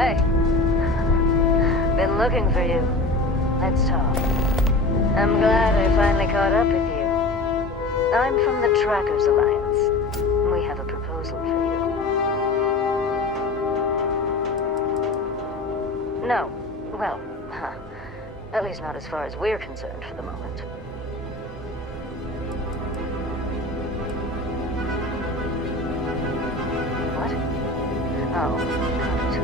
Hey. Been looking for you. Let's talk. I'm glad I finally caught up with you. I'm from the Trackers Alliance. We have a proposal for you. No. Well, at least not as far as we're concerned for the moment. What? Oh, got it.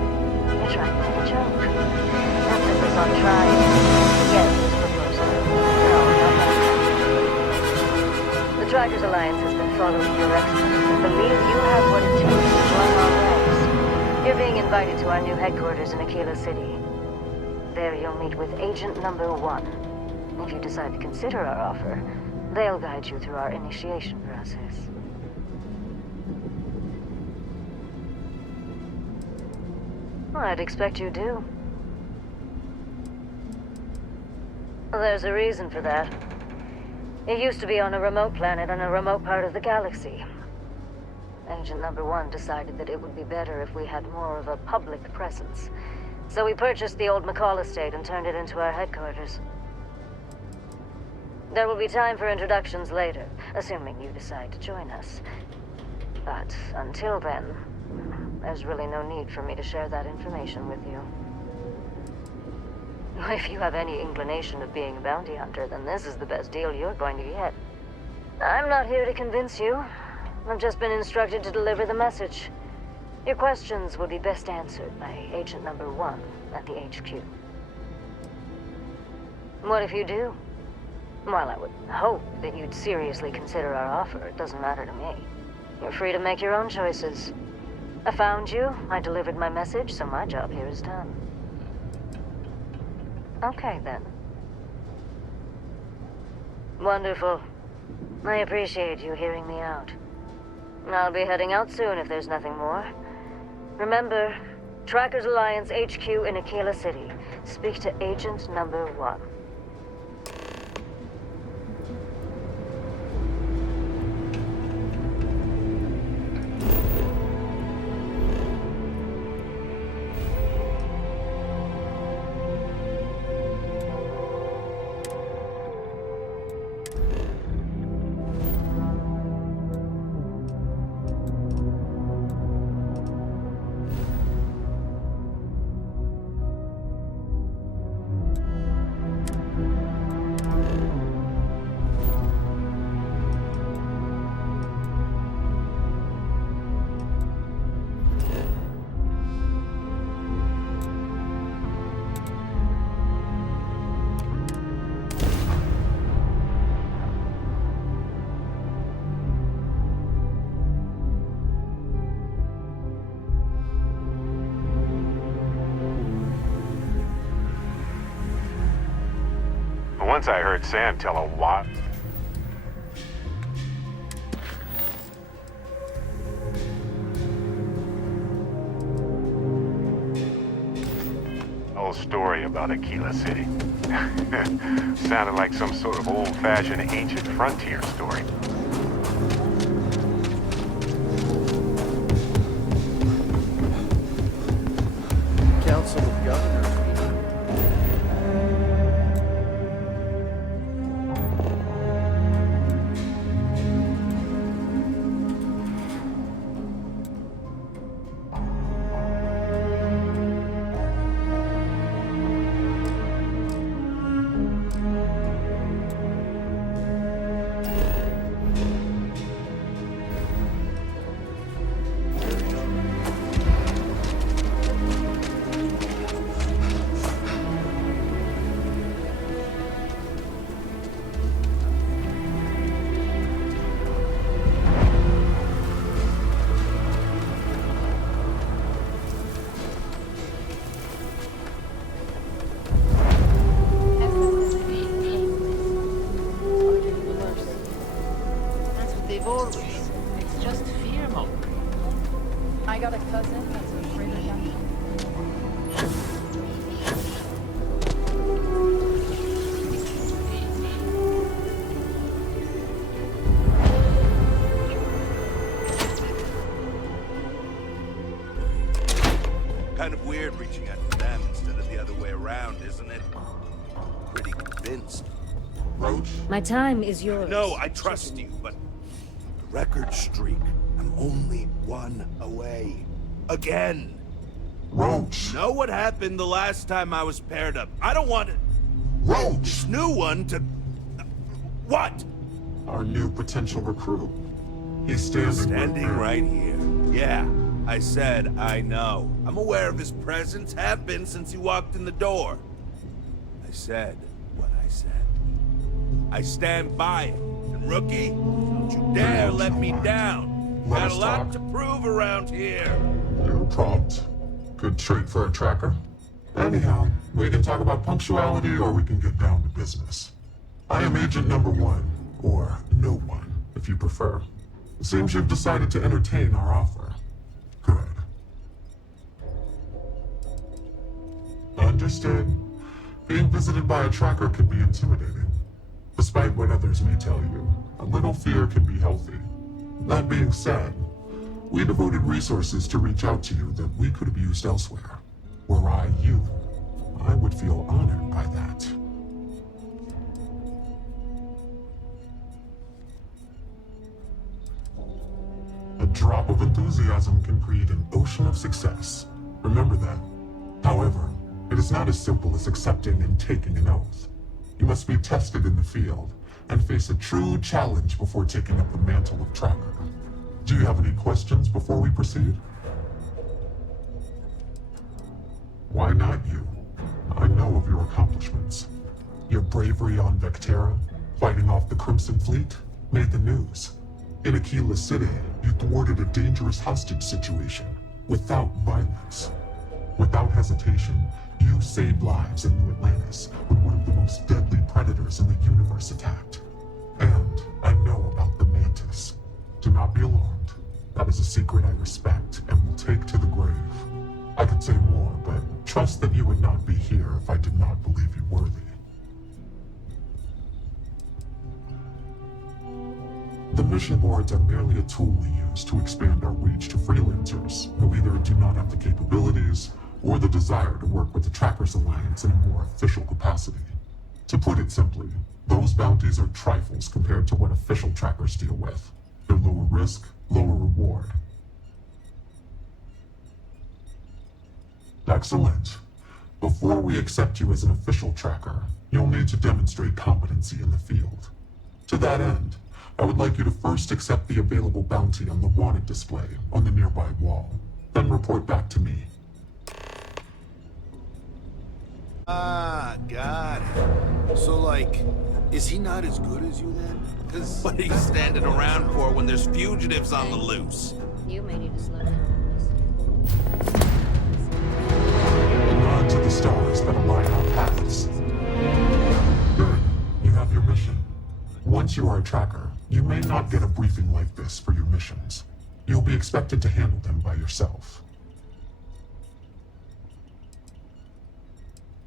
You're trying to make a joke. Emphasis on trying. Yes, proposal. No, not that. The Trackers Alliance has been following your experts and believe you have what it takes to join our ranks. You're being invited to our new headquarters in Aquila City. There you'll meet with Agent Number 1. If you decide to consider our offer, they'll guide you through our initiation process. Well, I'd expect you do. There's a reason for that. It used to be on a remote planet in a remote part of the galaxy. Agent Number 1 decided that it would be better if we had more of a public presence. So we purchased the old McCall estate and turned it into our headquarters. There will be time for introductions later, assuming you decide to join us. But until then, there's really no need for me to share that information with you. If you have any inclination of being a bounty hunter, then this is the best deal you're going to get. I'm not here to convince you. I've just been instructed to deliver the message. Your questions will be best answered by Agent Number 1 at the HQ. What if you do? Well, I would hope that you'd seriously consider our offer. It doesn't matter to me. You're free to make your own choices. I found you, I delivered my message, so my job here is done. Okay, then. Wonderful. I appreciate you hearing me out. I'll be heading out soon if there's nothing more. Remember, Trackers Alliance HQ in Aquila City. Speak to Agent Number 1. Once I heard Sam tell a whole story about Aquila City. Sounded like some sort of old-fashioned ancient frontier story. Council of Governors. It's just fear mongering. I got a cousin that's afraid of young. Kind of weird reaching out to them instead of the other way around, isn't it? Pretty convinced. Roach? My time is yours. No, I trust you, but... The record streak. I'm only one away. Again. Roach! Know what happened the last time I was paired up? I don't want it. Roach! This new one to... What? Our new potential recruit. He's Standing right here. Yeah, I said I know. I'm aware of his presence, have been since he walked in the door. I said what I said. I stand by it. And rookie, don't you dare let me down. Got a lot to prove around here. You're prompt. Good trait for a tracker. Anyhow, we can talk about punctuality or we can get down to business. I am agent number 1, or no one, if you prefer. It seems you've decided to entertain our offer. Good. Understood. Being visited by a tracker can be intimidating. Despite what others may tell you, a little fear can be healthy. That being said, we devoted resources to reach out to you that we could have used elsewhere. Were I you, I would feel honored by that. A drop of enthusiasm can create an ocean of success. Remember that. However, it is not as simple as accepting and taking an oath. You must be tested in the field and face a true challenge before taking up the mantle of tracker. Do you have any questions before we proceed? Why not you? I know of your accomplishments. Your bravery on Vectera, fighting off the Crimson Fleet, made the news. In Aquila City, you thwarted a dangerous hostage situation, without violence. Without hesitation, you saved lives in New Atlantis when one of the most deadly predators in the universe attacked. And I know about the Mantis. Do not be alarmed. That is a secret I respect and will take to the grave. I could say more, but trust that you would not be here if I did not believe you worthy. The mission boards are merely a tool we use to expand our reach to freelancers who either do not have the capabilities or the desire to work with the Trackers Alliance in a more official capacity. To put it simply, those bounties are trifles compared to what official trackers deal with. They're lower risk, lower reward. Excellent. Before we accept you as an official tracker, you'll need to demonstrate competency in the field. To that end, I would like you to first accept the available bounty on the wanted display on the nearby wall, then report back to me. Ah, got it. So, like, is he not as good as you then? Because what are you standing around for when there's fugitives on the loose? You may need to slow down. A nod to the stars that align our paths. Good. You have your mission. Once you are a tracker, you may not get a briefing like this for your missions. You'll be expected to handle them by yourself.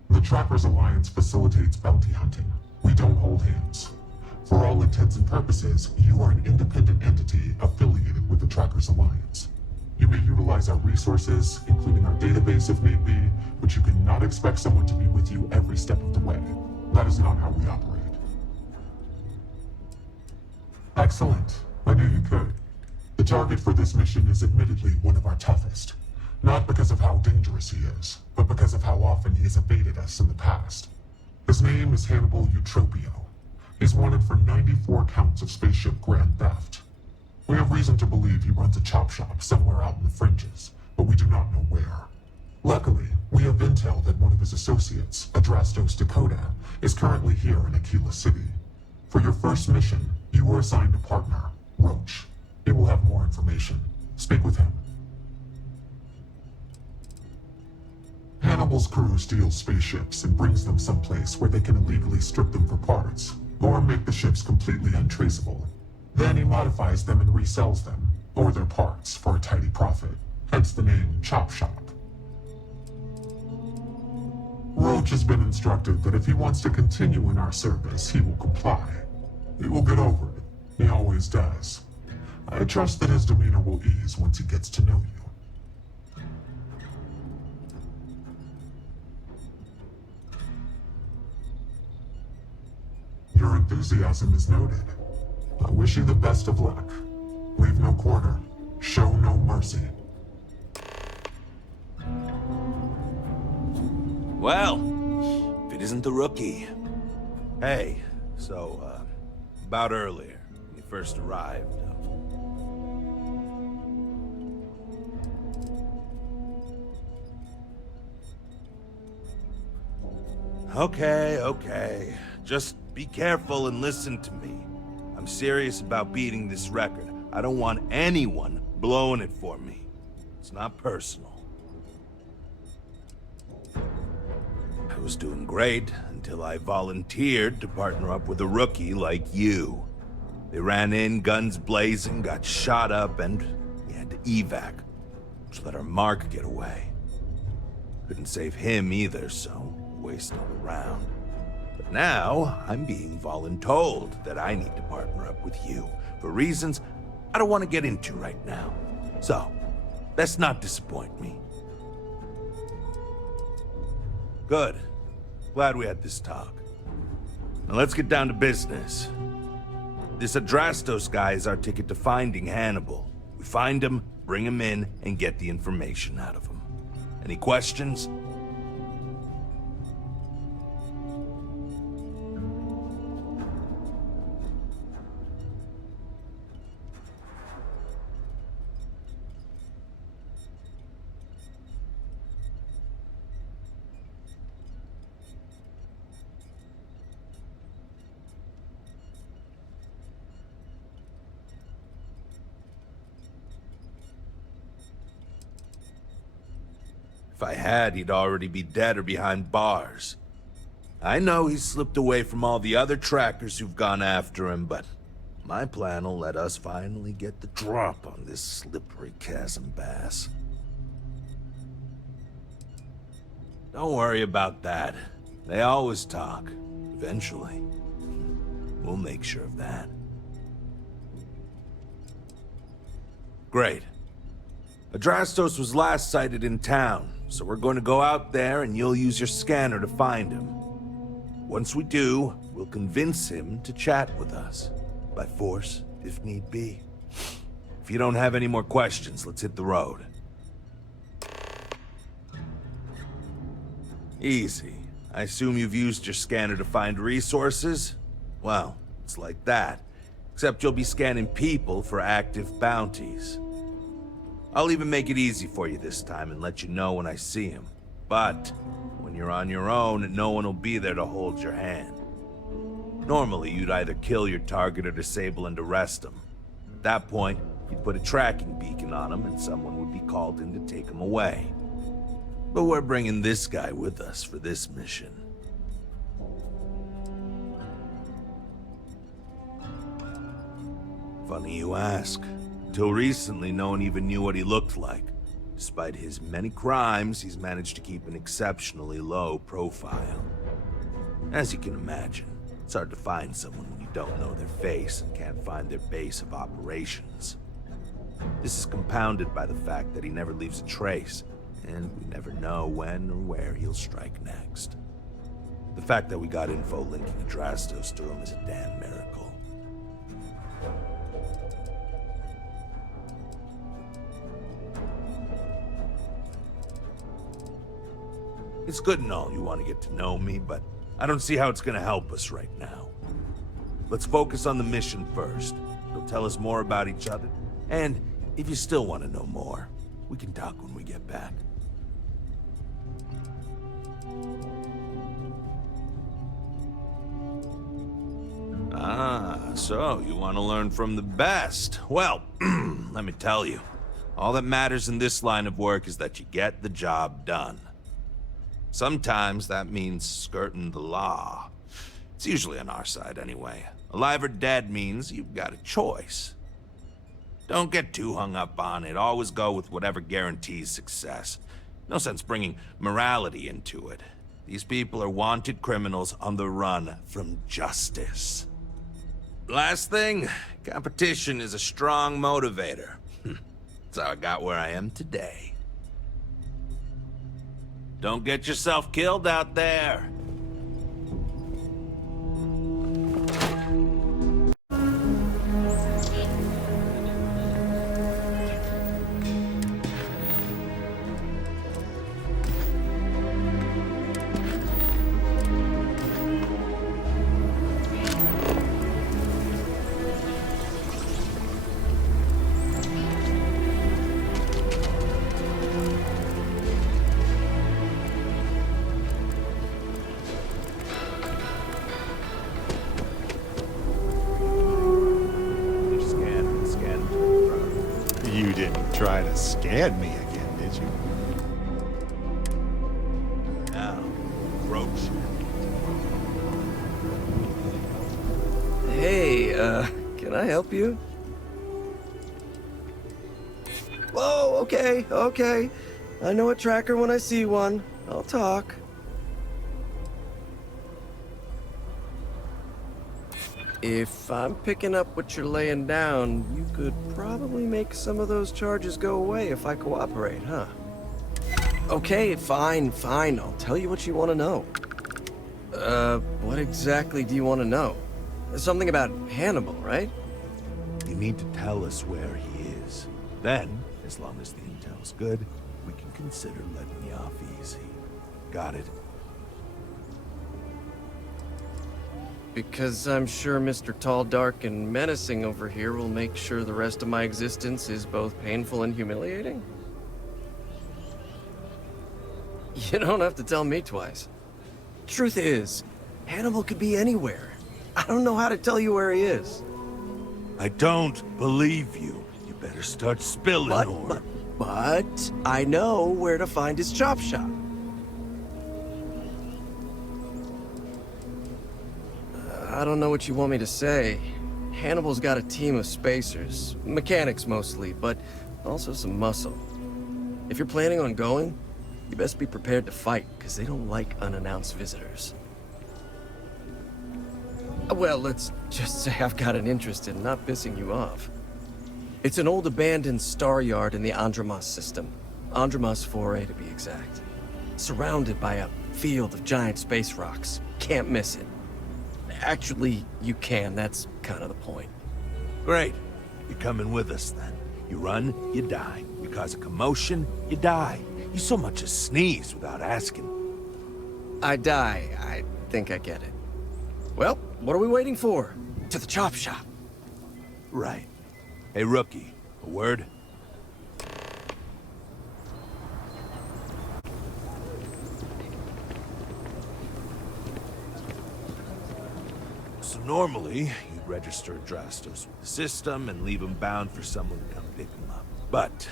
The Trackers Alliance facilitates bounty hunting. We don't hold hands. For all intents and purposes, you are an independent entity affiliated with the Trackers Alliance. You may utilize our resources, including our database if need be, but you cannot expect someone to be with you every step of the way. That is not how we operate. Excellent. I knew you could. The target for this mission is admittedly one of our toughest. Not because of how dangerous he is, but because of how often he has evaded us in the past. His name is Hannibal Eutropio. He's wanted for 94 counts of spaceship grand theft. We have reason to believe he runs a chop shop somewhere out in the fringes, but we do not know where. Luckily, we have intel that one of his associates, Adrastos Dakota, is currently here in Aquila City. For your first mission, you were assigned a partner, Roach. He will have more information. Speak with him. Hannibal's crew steals spaceships and brings them someplace where they can illegally strip them for parts, or make the ships completely untraceable. Then he modifies them and resells them, or their parts, for a tidy profit, hence the name Chop Shop. Roach has been instructed that if he wants to continue in our service, he will comply. He will get over it. He always does. I trust that his demeanor will ease once he gets to know you. Your enthusiasm is noted. I wish you the best of luck. Leave no quarter. Show no mercy. Well, if it isn't the rookie. Hey, so, about earlier, when you first arrived. Okay. Just be careful and listen to me. I'm serious about beating this record. I don't want anyone blowing it for me. It's not personal. I was doing great until I volunteered to partner up with a rookie like you. They ran in, guns blazing, got shot up, and we had to evac, which let our mark get away. Couldn't save him either, so waste all around. But now, I'm being voluntold that I need to partner up with you, for reasons I don't want to get into right now. So, let's not disappoint me. Good. Glad we had this talk. Now let's get down to business. This Adrastos guy is our ticket to finding Hannibal. We find him, bring him in, and get the information out of him. Any questions? If I had, he'd already be dead or behind bars. I know he's slipped away from all the other trackers who've gone after him, but my plan will let us finally get the drop on this slippery chasm bass. Don't worry about that. They always talk. Eventually. We'll make sure of that. Great. Adrastos was last sighted in town, so we're going to go out there and you'll use your scanner to find him. Once we do, we'll convince him to chat with us. By force, if need be. If you don't have any more questions, let's hit the road. Easy. I assume you've used your scanner to find resources? Well, it's like that. Except you'll be scanning people for active bounties. I'll even make it easy for you this time and let you know when I see him. But when you're on your own, no one will be there to hold your hand. Normally, you'd either kill your target or disable and arrest him. At that point, you'd put a tracking beacon on him and someone would be called in to take him away. But we're bringing this guy with us for this mission. Funny you ask. Until recently, no one even knew what he looked like. Despite his many crimes, he's managed to keep an exceptionally low profile. As you can imagine, it's hard to find someone when you don't know their face and can't find their base of operations. This is compounded by the fact that he never leaves a trace, and we never know when or where he'll strike next. The fact that we got info linking Adrastos to him is a damn miracle. It's good and all you want to get to know me, but I don't see how it's gonna help us right now. Let's focus on the mission first. It'll tell us more about each other. And if you still want to know more, we can talk when we get back. Ah, so you want to learn from the best. Well, let me tell you. All that matters in this line of work is that you get the job done. Sometimes that means skirting the law. It's usually on our side anyway. Alive or dead means you've got a choice. Don't get too hung up on it. Always go with whatever guarantees success. No sense bringing morality into it. These people are wanted criminals on the run from justice. Last thing, competition is a strong motivator. That's how I got where I am today. Don't get yourself killed out there. scan me again, did you? Now, approach. Hey, can I help you? Whoa, okay. I know a tracker when I see one. I'll talk. If I'm picking up what you're laying down, you could probably make some of those charges go away if I cooperate, huh? Okay, fine. I'll tell you what you want to know. What exactly do you want to know? Something about Hannibal, right? You need to tell us where he is. Then, as long as the intel's good, we can consider letting you off easy. Got it? Because I'm sure Mr. Tall, Dark, and Menacing over here will make sure the rest of my existence is both painful and humiliating? You don't have to tell me twice. Truth is, Hannibal could be anywhere. I don't know how to tell you where he is. I don't believe you. You better start spilling more. But I know where to find his chop shop. I don't know what you want me to say. Hannibal's got a team of spacers, mechanics mostly, but also some muscle. If you're planning on going, you best be prepared to fight, because they don't like unannounced visitors. Well, let's just say I've got an interest in not pissing you off. It's an old abandoned star yard in the Adrastos system. Adrastos 4A to be exact. Surrounded by a field of giant space rocks. Can't miss it. Actually, you can. That's kind of the point. Great. You're coming with us then. You run, you die. You cause a commotion, you die. You so much as sneeze without asking. I die. I think I get it. Well, what are we waiting for? To the chop shop. Right. Hey, rookie. A word? So normally, you'd register Adrastos with the system and leave him bound for someone to come pick him up. But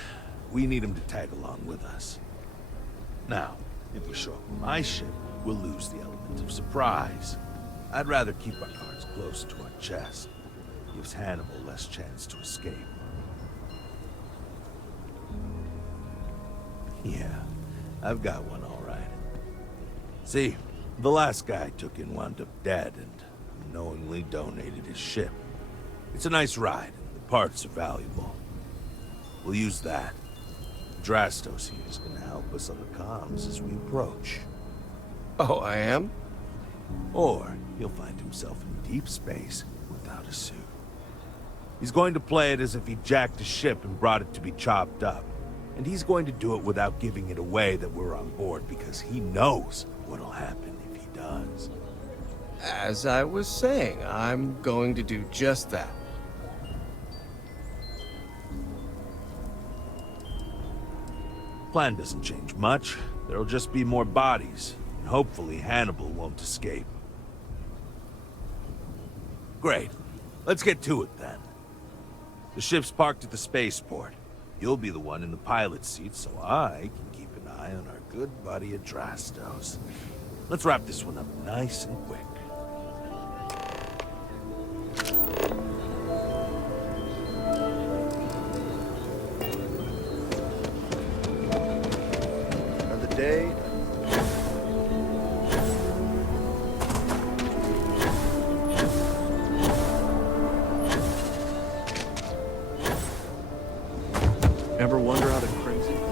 we need him to tag along with us. Now, if we show up on my ship, we'll lose the element of surprise. I'd rather keep our cards close to our chest. Gives Hannibal less chance to escape. Yeah, I've got one all right. See, the last guy I took in wound up dead and knowingly donated his ship. It's a nice ride, and the parts are valuable. We'll use that. Adrastos here is gonna help us on the comms as we approach. Oh, I am? Or he'll find himself in deep space without a suit. He's going to play it as if he jacked a ship and brought it to be chopped up. And he's going to do it without giving it away that we're on board because he knows what'll happen if he does. As I was saying, I'm going to do just that. Plan doesn't change much. There'll just be more bodies, and hopefully Hannibal won't escape. Great. Let's get to it then. The ship's parked at the spaceport. You'll be the one in the pilot's seat, so I can keep an eye on our good buddy Adrastos. Let's wrap this one up nice and quick. Another day. Ever wonder how the crimson feels?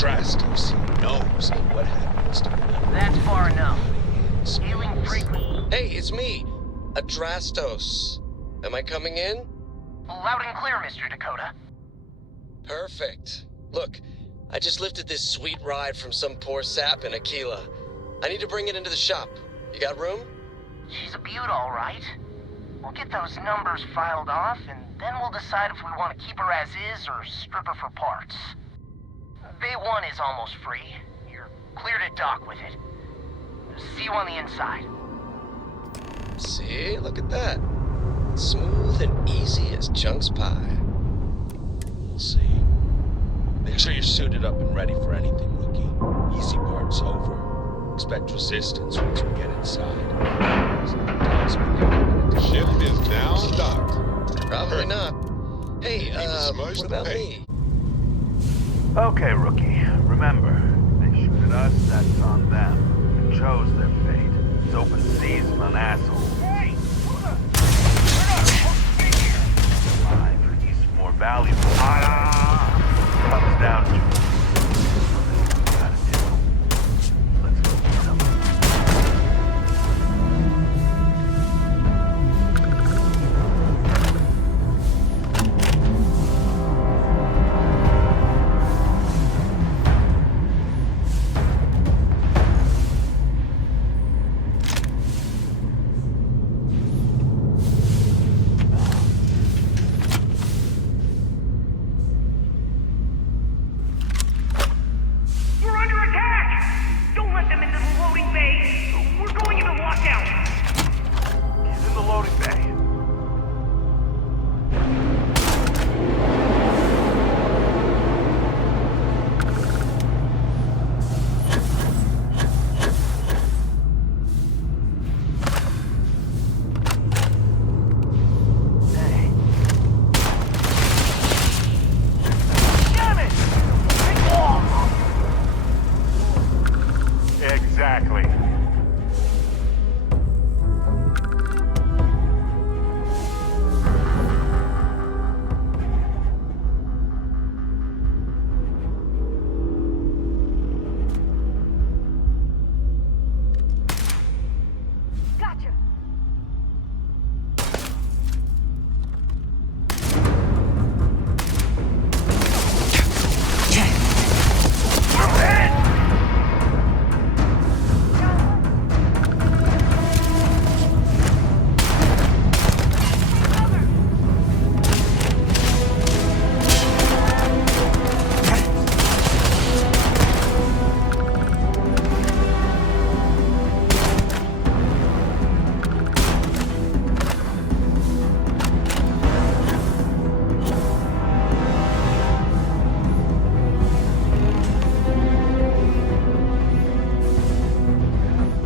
Adrastos knows what happens to him. That's far enough. Hailing frequency. Hey, it's me, Adrastos. Am I coming in? Loud and clear, Mr. Dakota. Perfect. Look, I just lifted this sweet ride from some poor sap in Aquila. I need to bring it into the shop. You got room? She's a beaut, all right. We'll get those numbers filed off, and then we'll decide if we want to keep her as is or strip her for parts. Bay 1 is almost free. You're clear to dock with it. See you on the inside. See, look at that. Smooth and easy as Chunk's pie. We'll see. Make sure you're suited up and ready for anything, rookie. Easy part's over. Expect resistance once we get inside. Sometimes we get into Ship is now docked. Probably not. Hey, smushed what about paint. me? Okay, rookie. Remember, they shoot at us, that's on them. They chose their fate. It's open season on assholes. Hey! Hold on! We're not supposed to be here! Life, he's more valuable. Comes down to what we gotta do. Let's go get something. We're under attack! Don't let them into the loading bay! We're going into lockdown! He's in the loading bay. Hey. Damn it! Exactly. Gotcha.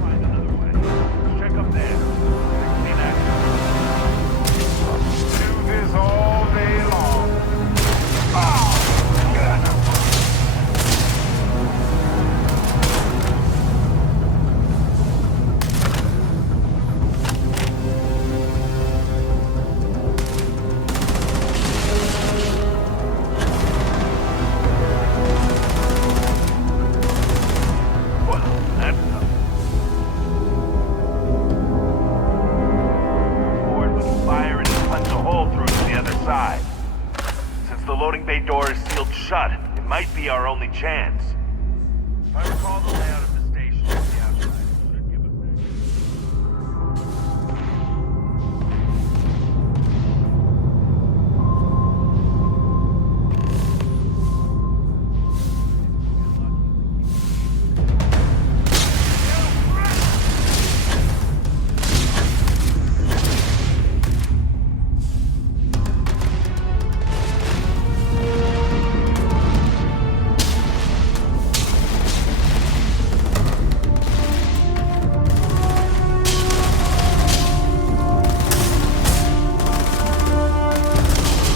Find another way. Let's check up there. See that? Do this all day long. Well, that's something. Board, we can fire it and punch a hole through to the other side. Since the loading bay door is sealed shut, it might be our only chance. If I recall the layout of the station from the outside, it should give us access.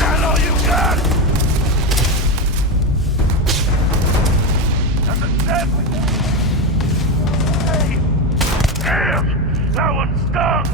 That's all you got? That's a dead one. Hey! Damn! That one stung!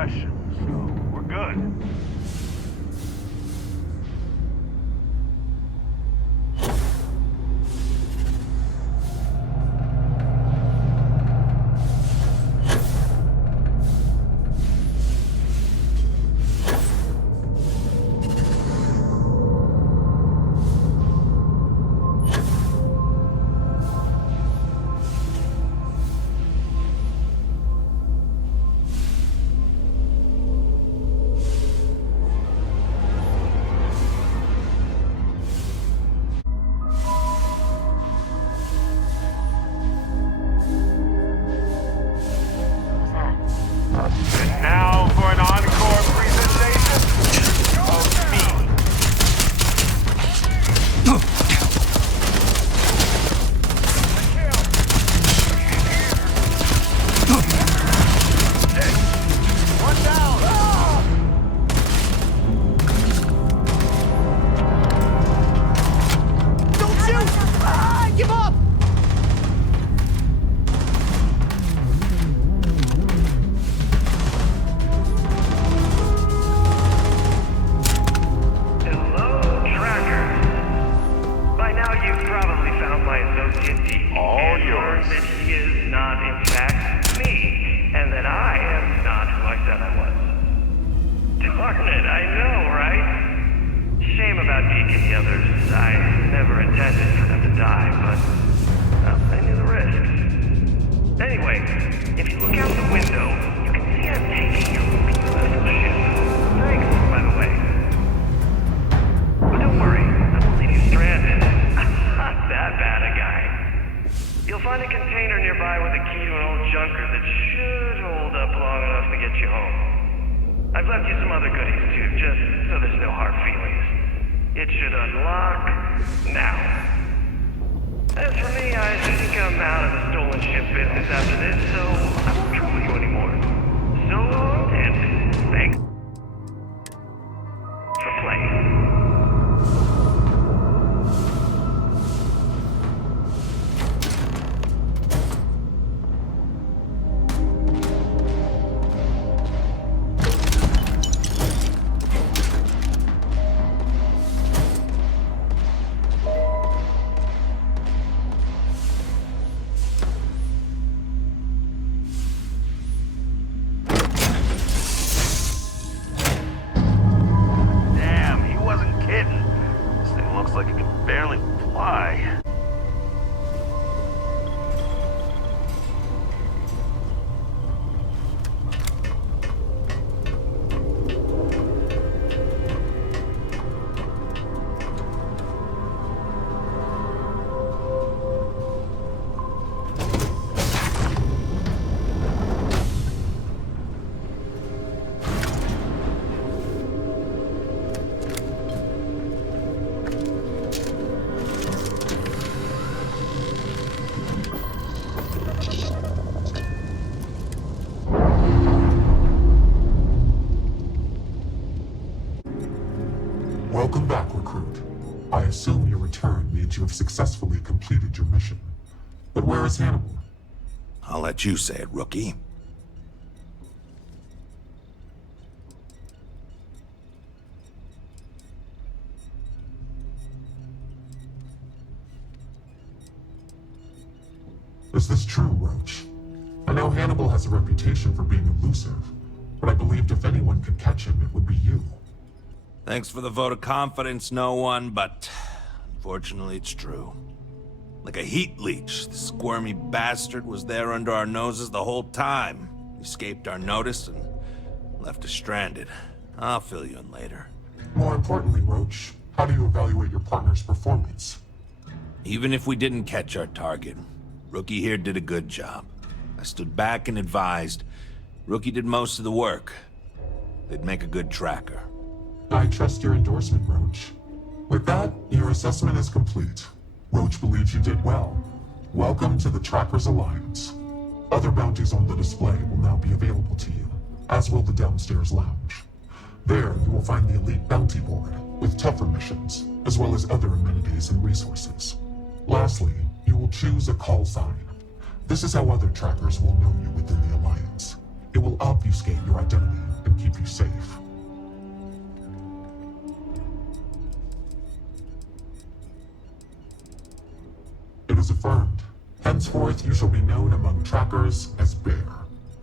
suppression, so we're good. Now for an encore presentation of me. One down. Don't shoot! Give up! Hello, trackers. By now you've probably found my associate Deke All and yours. learned that he is not, in fact, me, and that I am not who I said I was. Darn it, I know, right? Shame about Deke and the others. I never intended for them to die, but well, I knew the risks. Anyway, if you look out the window, you can see I'm taking your beautiful ship. Thanks, by the way. But don't worry, I won't leave you stranded. I'm not that bad a guy. You'll find a container nearby with a key to an old junker that should hold up long enough to get you home. I've left you some other goodies too, just so there's no hard feelings. It should unlock now. As for me, I think I'm out of the stolen ship business after this, so I won't trouble you anymore. So long, and thanks for playing. Damn, he wasn't kidding. This thing looks like it can barely fly. Welcome back, recruit. I assume your return means you have successfully completed your mission. But where is Hannibal? I'll let you say it, rookie. Is this true, Roach? I know Hannibal has a reputation for being elusive, but I believed if anyone could catch him, it would be you. Thanks for the vote of confidence, no one, but unfortunately it's true. Like a heat leech, the squirmy bastard was there under our noses the whole time. Escaped our notice and left us stranded. I'll fill you in later. More importantly, Roach, how do you evaluate your partner's performance? Even if we didn't catch our target, Rookie here did a good job. I stood back and advised. Rookie did most of the work. They'd make a good tracker. I trust your endorsement, Roach. With that, your assessment is complete. Roach believes you did well. Welcome to the Trackers Alliance. Other bounties on the display will now be available to you, as will the downstairs lounge. There, you will find the Elite Bounty Board, with tougher missions, as well as other amenities and resources. Lastly, you will choose a call sign. This is how other trackers will know you within the Alliance. It It will obfuscate your identity and keep you safe. It is affirmed. Henceforth, you shall be known among trackers as Bear.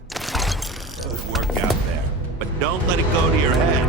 Good work out there. But don't let it go to your head.